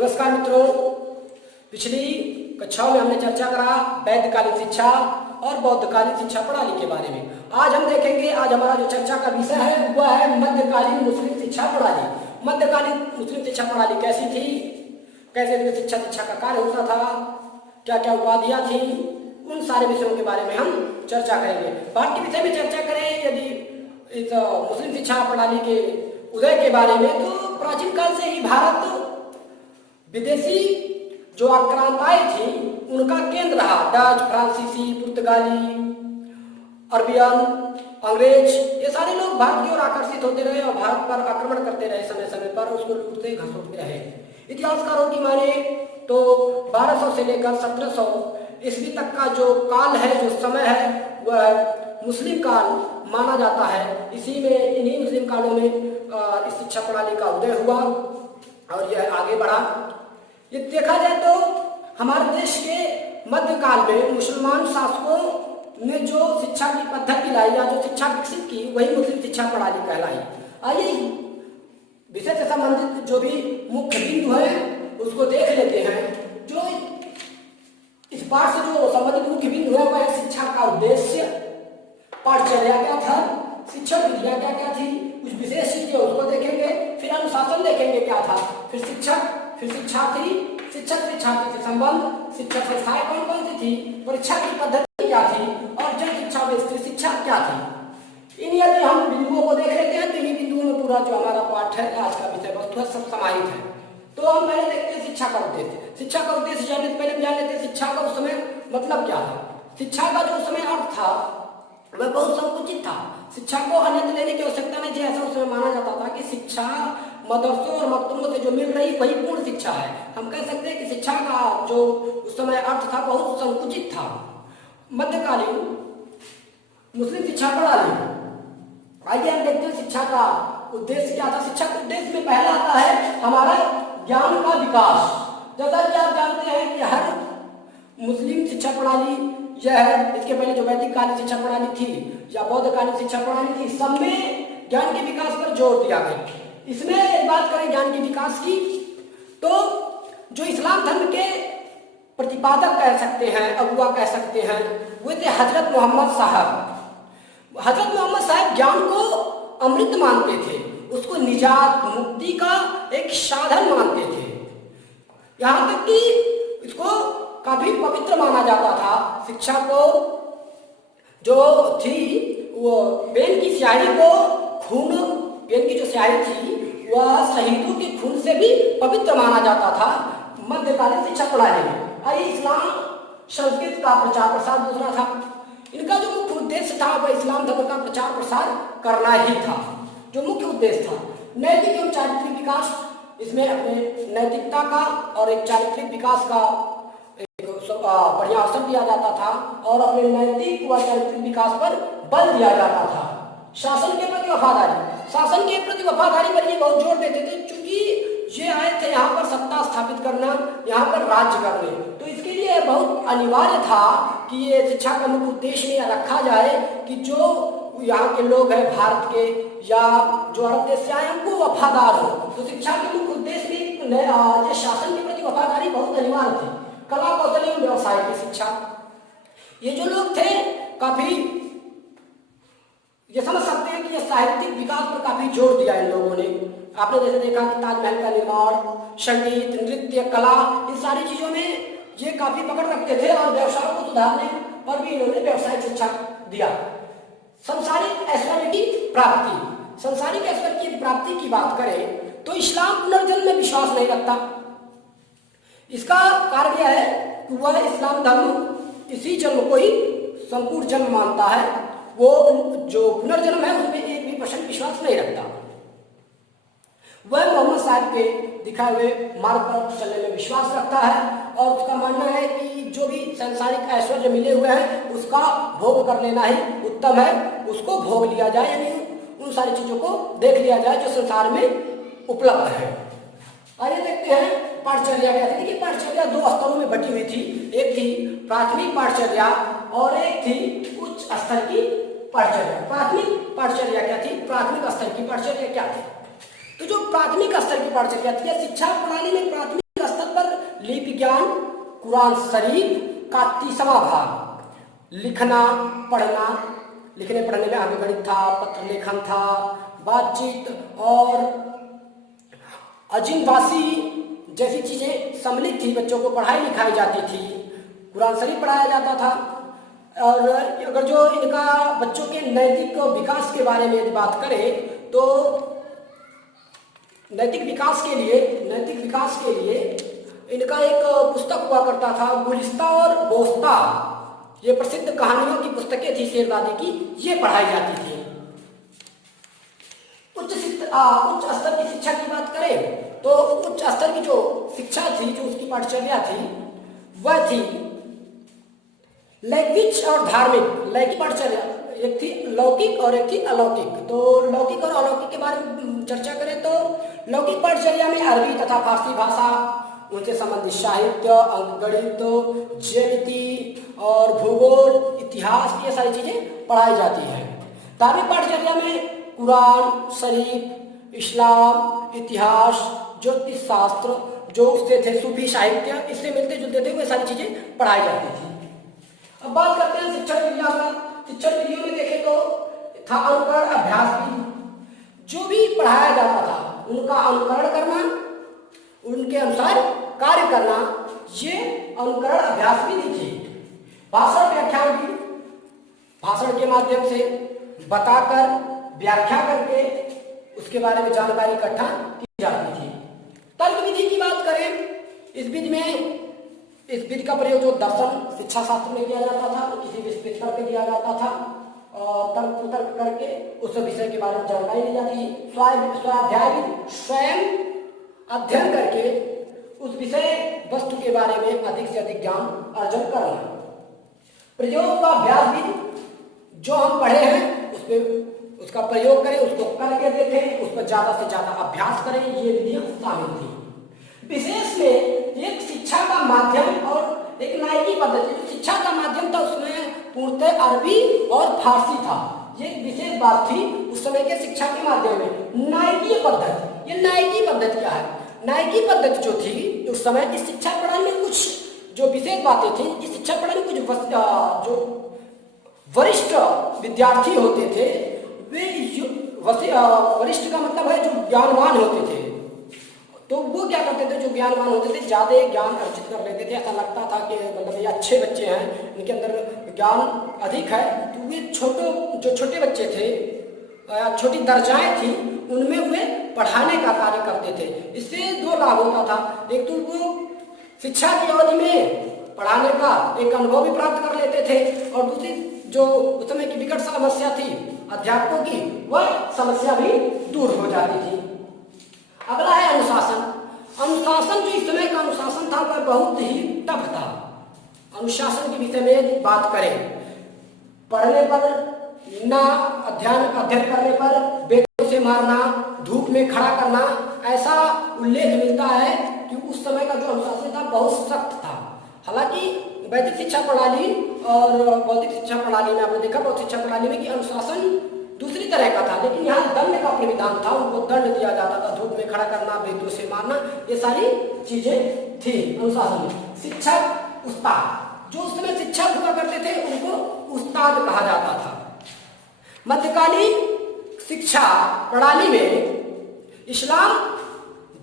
नमस्कार मित्रों, पिछली कक्षाओं में हमने चर्चा करा वैदिककालीन शिक्षा और बौद्धकालीन शिक्षा प्रणाली के बारे में। आज हम देखेंगे, आज हमारा जो चर्चा का विषय है वह है मध्यकालीन मुस्लिम शिक्षा प्रणाली। मध्यकालीन मुस्लिम शिक्षा प्रणाली कैसी थी, कैसे इसमें शिक्षा दीक्षा का कार्य होता था, क्या क्या उपाधियाँ थी, उन सारे विषयों के बारे में हम चर्चा करेंगे। पाठ्य विषय में चर्चा करें यदि इस मुस्लिम शिक्षा प्रणाली के उदय के बारे में, तो प्राचीन काल से ही भारत विदेशी जो आक्रांताएं थी उनका केंद्र रहा। डच, फ्रांसीसी, पुर्तगाली, अरबियन, अंग्रेज, ये सारे लोग भारत की ओर आकर्षित होते रहे और भारत पर आक्रमण करते रहे, समय समय पर उसको लूटते घसोटते रहे। इतिहासकारों की माने तो 1200 से लेकर 1700 ईस्वी तक का जो काल है, जो समय है, वह मुस्लिम काल माना जाता है। इसी में, इन्हीं मुस्लिम कालों में इस शिक्षा प्रणाली का उदय हुआ और यह आगे बढ़ा। ये देखा जाए तो हमारे देश के मध्यकाल में मुसलमान शासकों ने जो शिक्षा की पद्धति लाई या जो शिक्षा विकसित की, वही मुस्लिम शिक्षा प्रणाली कहलाई। आइए विषय से संबंधित जो भी मुख्य बिंदु है उसको देख लेते हैं। जो इस पाठ से जो संबंधित मुख्य बिंदु है वह शिक्षा का उद्देश्य, पाठचर्या क्या था, शिक्षण विधियां क्या क्या थी, कुछ विशेष चीजें उसको देखेंगे, फिर अनुशासन देखेंगे क्या था, फिर शिक्षक, फिर शिक्षार्थी, शिक्षक शिक्षार्थी से संबंध, शिक्षक संस्थाएं कौन कौन सी थी, परीक्षा की पद्धति क्या थी और जन शिक्षा में स्त्री शिक्षा क्या थी। इन यदि हम बिंदुओं को देख लेते हैं तो इन्हीं बिंदुओं में पूरा जो हमारा पाठ है, आज का विषय वस्तु है, सब समाहित है। तो हम पहले देखते हैं शिक्षा का उद्देश्य। शिक्षा का उद्देश्य जानने से पहले जान लेते हैं शिक्षा का उस समय मतलब क्या था। शिक्षा का जो उस समय अर्थ था वह बहुत संकुचित था। शिक्षा को अन्यत्र लेने की आवश्यकता नहीं थी। ऐसा उस समय माना जाता था कि शिक्षा मदरसों और मकतबों से जो मिल रही वही पूर्ण शिक्षा है। हम कह सकते हैं कि शिक्षा का जो उस समय अर्थ था बहुत संकुचित था। मध्यकालीन मुस्लिम शिक्षा प्रणाली, आइए हम देखते हैं शिक्षा का उद्देश्य क्या था। शिक्षा के उद्देश्य में पहला आता है हमारा ज्ञान का विकास। जैसा कि आप जानते हैं कि हर मुस्लिम शिक्षा प्रणाली यह है, इसके पहले जो वैदिककालीन शिक्षा प्रणाली थी या बौद्धकालीन शिक्षा प्रणाली थी, सब में ज्ञान के विकास पर जोर दिया गया। इसमें एक बात करें ज्ञान के विकास की, तो जो इस्लाम धर्म के प्रतिपादक कह सकते हैं, अगुआ कह सकते हैं, वो थे हजरत मोहम्मद साहब। हजरत मोहम्मद साहब ज्ञान को अमृत मानते थे, उसको निजात मुक्ति का एक साधन मानते थे। यहाँ तक कि इसको काफी पवित्र माना जाता था। शिक्षा को जो थी वो पेन की स्याही को खून, पेन की जो स्याही थी वह शहीदों के खून से भी पवित्र माना जाता था मध्यकालीन शिक्षा प्रणाली में। आइए इस्लाम संस्कृत का प्रचार प्रसार दूसरा था। इनका जो मुख्य उद्देश्य था वह इस्लाम धर्म का प्रचार प्रसार करना ही था, जो मुख्य उद्देश्य था। नैतिक एवं चारित्रिक विकास, इसमें अपने नैतिकता का और एक चारित्रिक विकास का बढ़िया अवसर दिया जाता था और अपने नैतिक व चारित्रिक विकास पर बल दिया जाता था। शासन के प्रति वफादारी, शासन के प्रति वफादारी पर ये बहुत जोर देते थे, क्योंकि ये आए थे यहाँ पर सत्ता स्थापित करना, यहाँ पर राज्य करने। तो इसके लिए बहुत अनिवार्य था कि ये शिक्षा का मुख्य उद्देश्य में रखा जाए कि जो यहाँ के लोग हैं भारत के या जो अरब देश से आए उनको वफादार हो। तो शिक्षा के मुख्य उद्देश्य में शासन के प्रति वफादारी बहुत अनिवार्य थी। कला कौशल एवं व्यवसाय की शिक्षा, ये जो लोग थे काफी, ये समझ सकते हैं कि ये साहित्यिक विकास पर काफी जोर दिया इन लोगों ने। आपने जैसे देखा कि ताजमहल का निर्माण, संगीत, नृत्य, कला, इन सारी चीजों में ये काफी पकड़ रखते थे और व्यवसायों को सुधारने पर भी इन्होंने व्यवसायिक शिक्षा दिया। संसारिक ऐश्वर्य की प्राप्ति, संसारिक ऐश्वर्य की प्राप्ति की बात करें तो इस्लाम पुनर्जन्म में विश्वास नहीं रखता। इसका कारण यह है कि वह इस्लाम धर्म इसी जन्म को ही संपूर्ण जन्म मानता है। वो जो पुनर्जन्म है उसमें एक भी % विश्वास नहीं रखता। वह मोहम्मद साहब के दिखाए हुए मार्ग पर चलने में विश्वास रखता है और उसका मानना है कि जो भी सांसारिक ऐश्वर्य मिले हुए हैं उसका भोग कर लेना ही उत्तम है, उसको भोग लिया जाए, यानी उन सारी चीजों को देख लिया जाए जो संसार में उपलब्ध है। आइए देखते हैं पाठचर्या क्या थी। देखिए पाठचर्या दो स्तरों में बटी हुई थी, एक थी प्राथमिक पाठचर्या और एक थी उच्च स्तर की पाठचर्या। प्राथमिक पाठचर्या क्या थी, प्राथमिक स्तर की पाठचर्या क्या थी। तो जो प्राथमिक स्तर की पाठचर्या थी, शिक्षा प्रणाली में प्राथमिक लिपि विज्ञान, कुरान शरीफ का 30वां भाग, लिखना पढ़ना, लिखने पढ़ने में आगे गणित था, पत्र लेखन था, बातचीत और अजीनबासी जैसी चीज़ें सम्मिलित थी। बच्चों को पढ़ाई लिखाई जाती थी, कुरान शरीफ पढ़ाया जाता था। और अगर जो इनका बच्चों के नैतिक विकास के बारे में बात करें तो नैतिक विकास के लिए इनका एक पुस्तक हुआ करता था, गुलिस्ता और गोस्ता। ये प्रसिद्ध कहानियों की पुस्तकें थी शेरदादी की, ये पढ़ाई जाती थी। उच्च स्तर की शिक्षा की बात करें तो उच्च स्तर की जो शिक्षा थी, जो उसकी पाठचर्या थी, वह थी लैंगिक और धार्मिक। लैंगिक पाठचर्या एक थी लौकिक और एक थी अलौकिक। तो लौकिक और अलौकिक के बारे में चर्चा करें तो लौकिक पाठचर्या में अरबी तथा फारसी भाषा, उनसे संबंधित साहित्य, अंकगणित, ज्यामिति और भूगोल, इतिहास, ये सारी चीजें पढ़ाई जाती हैं। धार्मिक पाठचर्या में कुरान शरीफ, इस्लाम, इतिहास, ज्योतिष शास्त्र, जो उससे थे सूफी साहित्य, इससे मिलते जुलते थे, वे सारी चीजें पढ़ाई जाती थी। अब बात करते हैं शिक्षण विधियों का। शिक्षण विधियों में देखें तो था अनुकरण अभ्यास विधि। जो भी पढ़ाया जाता था उनका अनुकरण करना, उनके अनुसार कार्य करना, ये अनुकरण अभ्यास विधि थी। भाषण व्याख्यान भी, भाषण के माध्यम से बताकर व्याख्या करके उसके बारे में जानकारी इकट्ठा की जाती थी। तर्क विधि की बात करें, इस विधि का प्रयोग जो दर्शन शिक्षा शास्त्र में किया जाता था, किसी विषय पर तर्क दिया जाता था और तर्क करके उस विषय के बारे में जानकारी ली जाती थी। स्वाध्याय विधि, स्वयं अध्ययन करके उस विषय वस्तु के बारे में अधिक से अधिक ज्ञान अर्जन करना। प्रयोग का अभ्यास विधि, जो हम पढ़े हैं उस पर उसका प्रयोग करें, उसको करके देखें, उस पर ज्यादा से ज्यादा अभ्यास करें, ये विधियां शामिल थी। विशेष में एक शिक्षा का माध्यम और एक नायकी पद्धति। जो शिक्षा का माध्यम था उसमें पूर्णतः अरबी और फारसी था, ये एक विशेष बात थी उस समय के शिक्षा के माध्यम में। नायकी पद्धति, ये नायकी पद्धति क्या है? नायकी पद्धति जो थी उस समय इस शिक्षा प्रणाली में कुछ जो विशेष बातें थी, इस शिक्षा प्रणाली में कुछ जो वरिष्ठ विद्यार्थी होते थे, वे वरिष्ठ का मतलब है जो ज्ञानवान होते थे, तो वो क्या करते थे, जो ज्ञानवान होते थे ज्यादा ज्ञान अर्जित कर लेते थे। ऐसा लगता था कि मतलब ये अच्छे बच्चे हैं, इनके अंदर ज्ञान अधिक है, तो वे जो छोटे बच्चे थे, छोटी दर्जाएं थी, उनमें वे पढ़ाने का कार्य करते थे। इससे दो लाभ होता था, एक तो वो शिक्षा की अवधि में पढ़ाने का एक अनुभव भी प्राप्त कर लेते थे, और दूसरी जो उस समय की विकट समस्या थी अध्यापकों की, वह समस्या भी दूर हो जाती थी। अगला है अनुशासन। अनुशासन, जो इस समय का अनुशासन था वह बहुत ही टफ था। अनुशासन के विषय में बात करें, पढ़ने पर ना अध्ययन करने पर बेटों से मारना, धूप में खड़ा करना, ऐसा उल्लेख मिलता है कि उस समय का जो अनुशासन था बहुत सख्त था। हालांकि वैदिक शिक्षा प्रणाली और बौद्धिक शिक्षा प्रणाली में आपने देखा, बौद्धिक शिक्षा प्रणाली में कि अनुशासन दूसरी तरह का था, लेकिन यहाँ दंड का प्राविधान था, उनको दंड दिया जाता था, धूप में खड़ा करना, बेटों से मारना, ये सारी चीजें थी अनुशासन में। शिक्षक उस्ताद, जो उस समय शिक्षक हुआ करते थे उनको उस्ताद कहा जाता था। मध्यकालीन शिक्षा प्रणाली में इस्लाम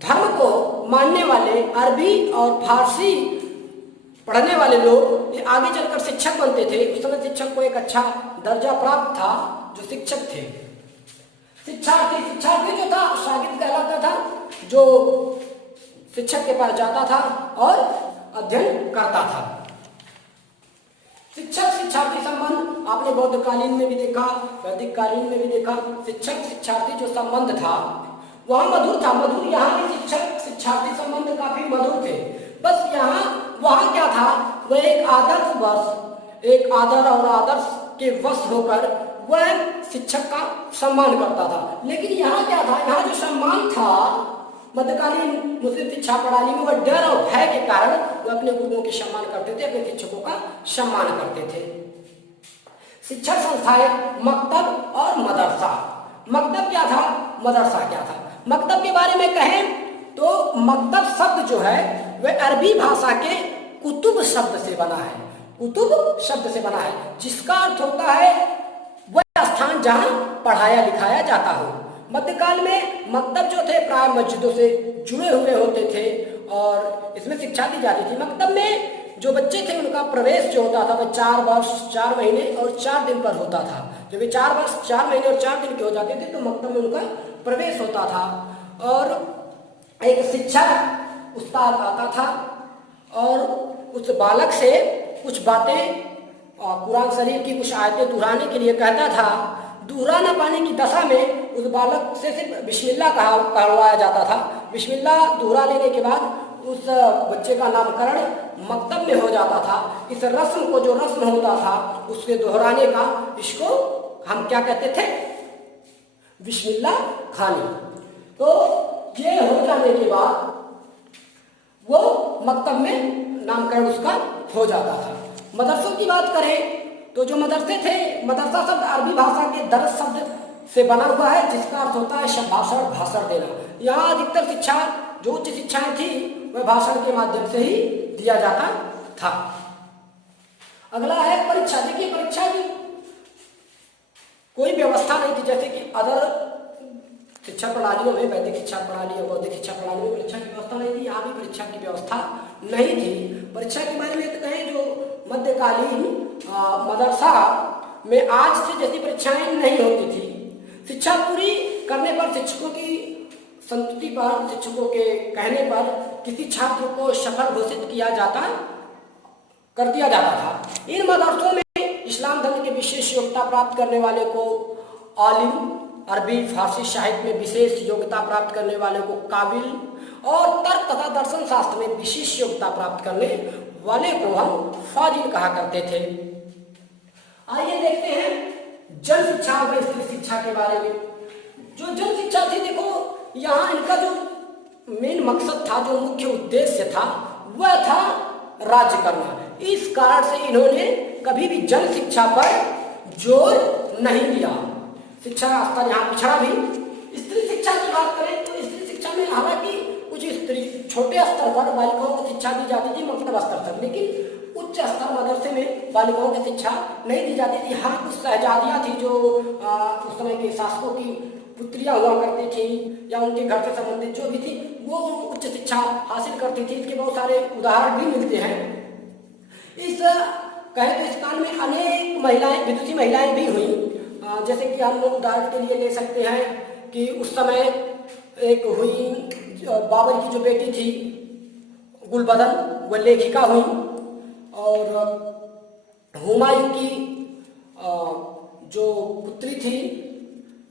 धर्म को मानने वाले अरबी और फारसी पढ़ने वाले लोग ये आगे चलकर शिक्षक बनते थे। उस समय शिक्षक को एक अच्छा दर्जा प्राप्त था जो शिक्षक थे। शिक्षार्थी जो था शागिर्द कहलाता था, जो शिक्षक के पास जाता था और अध्ययन करता था। शिक्षक शिक्षार्थी संबंध आपने बौद्धकालीन में भी देखा, वैदिक कालीन में भी देखा। शिक्षक शिक्षार्थी जो संबंध था वह मधुर था। मधुर यहाँ भी शिक्षक शिक्षार्थी संबंध काफी मधुर थे। बस यहाँ वहाँ क्या था, वह एक आदर और आदर्श के वश होकर वह शिक्षक का सम्मान करता था। लेकिन यहाँ क्या था, यहाँ जो सम्मान था मध्यकालीन मुस्लिम शिक्षा प्रणाली में, वह डर और भय के कारण वह अपने गुरुओं के सम्मान करते थे, अपने शिक्षकों का सम्मान करते थे। शिक्षण संस्थाएं मकतब और मदरसा। मकतब क्या था, मदरसा क्या था? मकतब के बारे में कहें तो मकतब शब्द जो है वह अरबी भाषा के कुतुब शब्द से बना है। कुतुब शब्द से बना है, जिसका अर्थ होता है वह स्थान जहां पढ़ाया लिखाया जाता हो। मध्यकाल में मकतब जो थे प्राय मस्जिदों से जुड़े हुए होते थे और इसमें शिक्षा दी जाती थी। मकतब में जो बच्चे थे उनका प्रवेश जो होता था वह 4 वर्ष 4 महीने और 4 दिन पर होता था। जब वे 4 वर्ष 4 महीने और 4 दिन के हो जाते थे तो मकतब में उनका प्रवेश होता था और एक शिक्षक उस्ताद आता था और उस बालक से कुछ बातें कुरान शरीफ की कुछ आयतें दोहराने के लिए कहता था। दोहरा न पाने की दशा में उस बालक से सिर्फ बिस्मिल्लाह कहवाया जाता था। बिस्मिल्लाह दोहरा लेने के बाद उस बच्चे का नामकरण मकतब में हो जाता था। इस रस्म को, जो रस्म होता था उसके दोहराने का, इसको हम क्या कहते थे? बिस्मिल्लाह खानी। तो ये हो जाने के बाद वो मकतब में नामकरण उसका हो जाता था। मदरसों की बात करें तो जो मदरसे थे, मदरसा शब्द अरबी भाषा के दरस शब्द से बना हुआ है, जिसका अर्थ होता है भाषण, भाषण देना। यहाँ अधिकतर शिक्षा, जो उच्च शिक्षाएं थी, वह भाषण के माध्यम से ही दिया जाता था। अगला है परीक्षा। देखिए, परीक्षा की कोई व्यवस्था नहीं थी, जैसे कि अदर शिक्षा प्रणालियों में, वैदिक शिक्षा प्रणाली और बौद्धिक शिक्षा प्रणाली में परीक्षा की व्यवस्था नहीं थी। यहाँ भी परीक्षा की व्यवस्था नहीं थी। परीक्षा के बारे में तो कहें, जो मध्यकालीन मदरसा में आज से जैसी परीक्षाएं नहीं होती थी। शिक्षा पूरी करने पर शिक्षकों की संतुष्टि पर, शिक्षकों के कहने पर किसी छात्र को सफल घोषित कर दिया जाता था। इन मदरसों में इस्लाम धर्म के विशेष योग्यता प्राप्त करने वाले को आलिम, अरबी फारसी साहित्य में विशेष योग्यता प्राप्त करने वाले को काबिल और तर्क तथा दर्शन शास्त्र में विशेष योग्यता प्राप्त करने वाले को हम फाजिल कहा करते थे। आइए देखते हैं जन शिक्षा व स्त्री शिक्षा के बारे में। जो जन शिक्षा थी, देखो यहाँ इनका जो मेन मकसद था, जो मुख्य उद्देश्य था, वह था राज्य करना। इस कारण से इन्होंने कभी भी जन शिक्षा पर जोर नहीं दिया। शिक्षा का स्तर यहाँ पिछड़ा भी। स्त्री शिक्षा की बात करें तो स्त्री शिक्षा में हालांकि कुछ स्त्री छोटे स्तर पर बालिकाओं को शिक्षा दी जाती थी, मकतब स्तर तक, लेकिन उच्च स्तर मदरसे में बालिकाओं को शिक्षा नहीं दी जाती थी। हाँ, कुछ शहजादियाँ थी जो उस समय के शासकों की पुत्रियाँ हुआ करती थी या उनके घर से संबंधित जो भी थी, वो उच्च शिक्षा हासिल करती थी। इसके बहुत सारे उदाहरण भी मिलते हैं। इस कहें तो इस काल में अनेक महिलाएं, विदुषी महिलाएं भी हुई। जैसे कि हम लोग उदाहरण के लिए ले सकते हैं कि उस समय एक हुई बाबर की जो बेटी थी गुलबदन, वह लेखिका हुई, और हुमायूं की जो पुत्री थी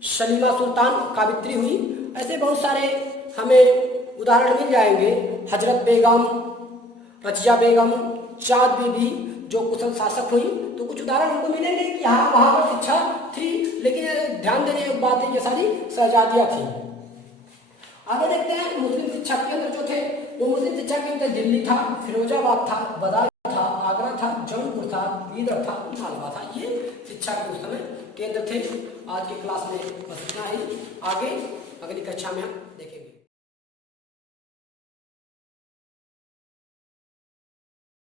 सलीमा सुल्तान काबित्री हुई। ऐसे बहुत सारे हमें उदाहरण मिल जाएंगे। हजरत बेगम, रजिया बेगम, चाँद बीबी जो कुशल शासक हुई। तो कुछ उदाहरण हमको मिलेंगे कि हाँ, वहाँ पर शिक्षा थी, लेकिन ध्यान देने की बात है, ये सारी शहजादियाँ थी। आगे देखते हैं मुस्लिम शिक्षा केंद्र जो थे। वो मुस्लिम शिक्षा केंद्र दिल्ली था, फिरोजाबाद था, बदायूं था, आगरा था, जौनपुर था, बीदर था, मालवा था। ये शिक्षा के उस समय केंद्र थे। आज की क्लास में बस इतना ही। आगे अगली कक्षा में हम देखेंगे।